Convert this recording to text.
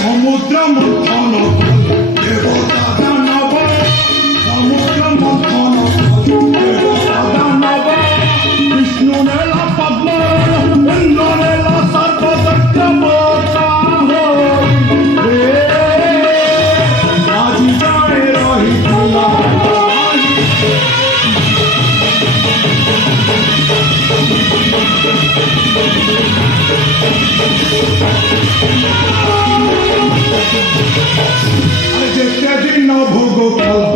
সমুদ্র মন্থন দেবতা দানব সমুদ্র মন্থন দেবতা দানব বিষ্ণু নীলা পদ্ম ইন্দ্র নীলা সর্বচক্রবর্তা হে আজি যায় রহিলা যেতে দিন ভোগ ফল